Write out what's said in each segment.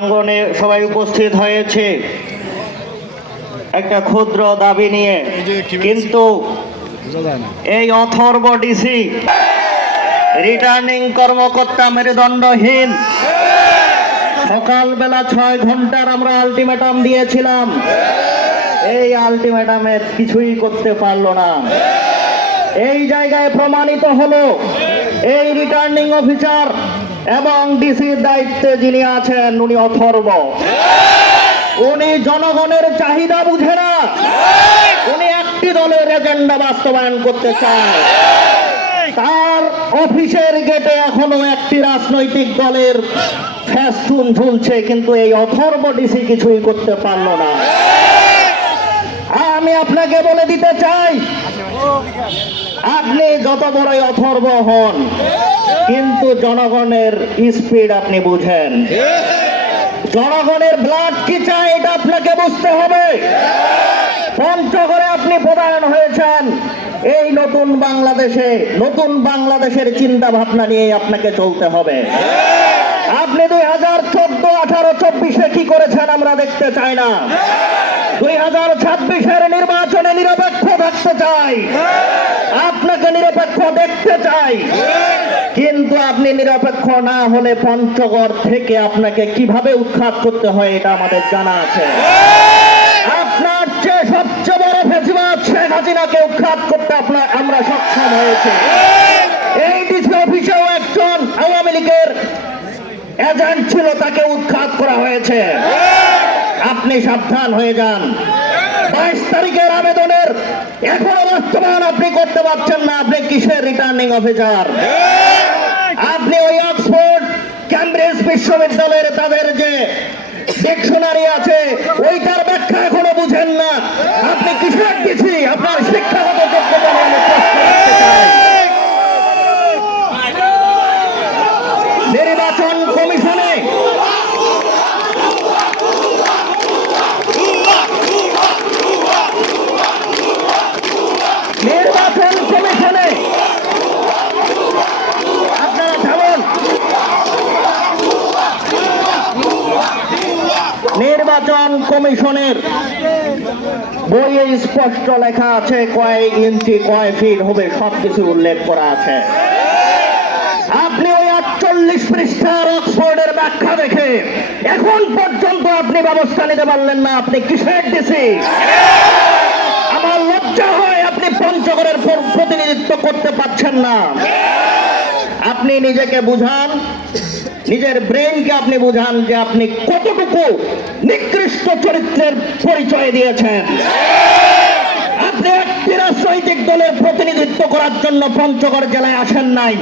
প্রাঙ্গণে সবাই উপস্থিত হয়েছে একটা ক্ষুদ্র দাবি নিয়ে, কিন্তু এই অথর্ব ডিসি রিটার্নিং কর্মকর্তা মেরুদণ্ডহীন। সকালবেলা 6 ঘন্টার আমরা আলটিমেটাম দিয়েছিলাম, এই আলটিমেটামে কিছুই করতে পারলো না। এই জায়গায় প্রমাণিত হলো এই রিটার্নিং অফিসার এবং ডিসির দায়িত্বে যিনি আছেন উনি অথর্ব। উনি জনগণের চাহিদা বুঝে না, উনি একটি দলের এজেন্ডা বাস্তবায়ন করতে চান। তার অফিসের গেটে এখনো একটি রাজনৈতিক দলের ফেস্টুন ঝুলছে, কিন্তু এই অথর্ব ডিসি কিছুই করতে পারলো না। আমি আপনাকে বলে দিতে চাই, আপনি যত বড়ই অথর্ব হন, কিন্তু জনগণের স্পিড আপনি বুঝেন। জনগণের ব্লাড কি চায় এটা আপনাকে বুঝতে হবে। পঞ্চগড়ে আপনি পদায়ন হয়েছেন, এই নতুন বাংলাদেশের চিন্তা ভাবনা নিয়ে আপনাকে চলতে হবে। আপনি 2014, 18, 24-এ কি করেছেন আমরা দেখতে চাই না। 2026-এর নির্বাচনে নিরপেক্ষ থাকতে চাই, আপনাকে নিরপেক্ষ দেখতে চাই। কিন্তু আপনি নিরপেক্ষ না হলে পঞ্চগড় থেকে আপনাকে কিভাবে উৎখাত করতে হয় এটা আমাদের জানা আছে। আপনার চেয়ে সবচেয়ে বড় ফেসিবাদ শেখ হাসিনাকে উৎখাত করতে আমরা সক্ষম হয়েছে। এই ডিসি অফিসেও একজন আওয়ামী লীগের এজেন্ট ছিল, তাকে উৎখাত করা হয়েছে। আপনি সাবধান হয়ে যান। 22 তারিখের আবেদনের এখনো বাস্তবায়ন আপনি করতে পারছেন না। আপনি কিসের রিটার্নিং অফিসার? আপনি ওই অক্সফোর্ড ক্যামব্রিজ বিশ্ববিদ্যালয়ের তাদের যে ডিকশনারি আছে ওইটার ব্যাখ্যা এখনো বুঝেন না। আপনি কিসের ডিসি? আপনার শিক্ষাগত যোগ্যতা নিয়ে আমি প্রশ্ন রাখতে চাই। নির্বাচন কমিশনে আপনারা থামুন। নির্বাচন কমিশনের বইয়ে স্পষ্ট লেখা আছে কয় ইঞ্চি কয় ফিট হবে, সবকিছু উল্লেখ করা আছে। আপনি ওই 48 পৃষ্ঠার অক্সফোর্ডের ব্যাখ্যা দেখে এখন পর্যন্ত আপনি ব্যবস্থা নিতে পারলেন না। আপনি কিসের ডিসি? আমার লজ্জা হয়, আপনি পঞ্চগড়ের প্রতিনিধিত্ব করতে পারছেন না। আপনি নিজেকে বুঝান, নিজের ব্রেনকে আপনি বুঝান যে আপনি কতটুকু নিকৃষ্ট চরিত্রের পরিচয় দিয়েছেন। আপনি একটি রাজনৈতিক দলের প্রতিনিধিত্ব করার জন্য পঞ্চগড় জেলায় আসেন নাই।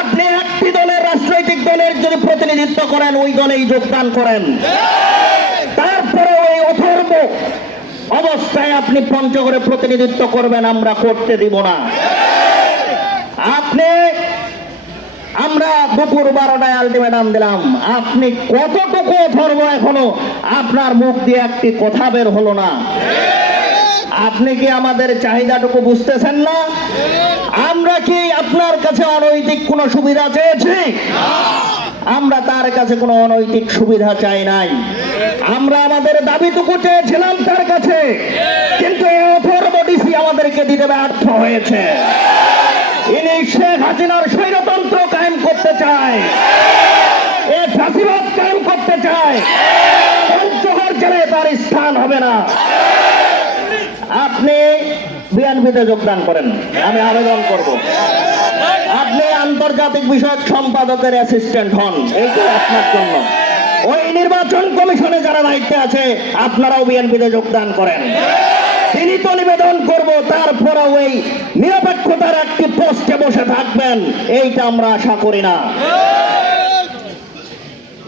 আপনি একটি দলের রাজনৈতিক দলের যদি প্রতিনিধিত্ব করেন ওই দলেই যোগদান করেন, তারপরে ওই অথর্ব অবস্থায় আপনি পঞ্চগড়ে প্রতিনিধিত্ব করবেন, আমরা করতে দিব না। আমরা দুপুর 12টায় আলটিমেটাম দিলাম, আপনি কতটুকু অথর্ব এখনো আপনার মুখ দিয়ে একটি কথা বের হলো না। আপনি কি আমাদের চাহিদাটুকু বুঝতেছেন না? আমরা কি আপনার কাছে অনৈতিক কোনো সুবিধা চেয়েছি? আমরা তার কাছে কোনো অনৈতিক সুবিধা চাই নাই। আমরা আমাদের দাবিটুকু চেয়েছিলাম তার কাছে, কিন্তু এই অথর্ব ডিসি আমাদেরকে দিতে ব্যর্থ হয়েছে। ইনি শেখ হাসিনার স্বৈরতন্ত্র কায়েম করতে চায়, এ ফাঁসিবাদ কায়েম করতে চায়। পঞ্চগড় জেলায় তার স্থান হবে না। আপনি বিএনপিতে যোগদান করেন, আমি আবেদন করব। আপনি আন্তর্জাতিক বিষয়ক সম্পাদকের অ্যাসিস্ট্যান্ট হন, এইটা আপনার জন্য। ওই নির্বাচন কমিশনে যারা দায়িত্বে আছে আপনারাও বিএনপিতে যোগদান করেন। তিনি তো নিবেদন করব, তারপরে ওই নিরপেক্ষতার একটি পোস্টে বসে থাকবেন, এইটা আমরা আশা করি না।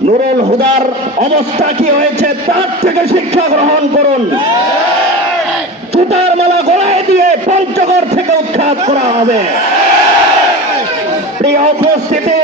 নুরুল হুদার অবস্থা কি হয়েছে তার থেকে শিক্ষা গ্রহণ করুন। জুতার মালা গলায় দিয়ে পঞ্চগড় থেকে উৎখাত করা হবে। প্রিয় উপস্থিতি,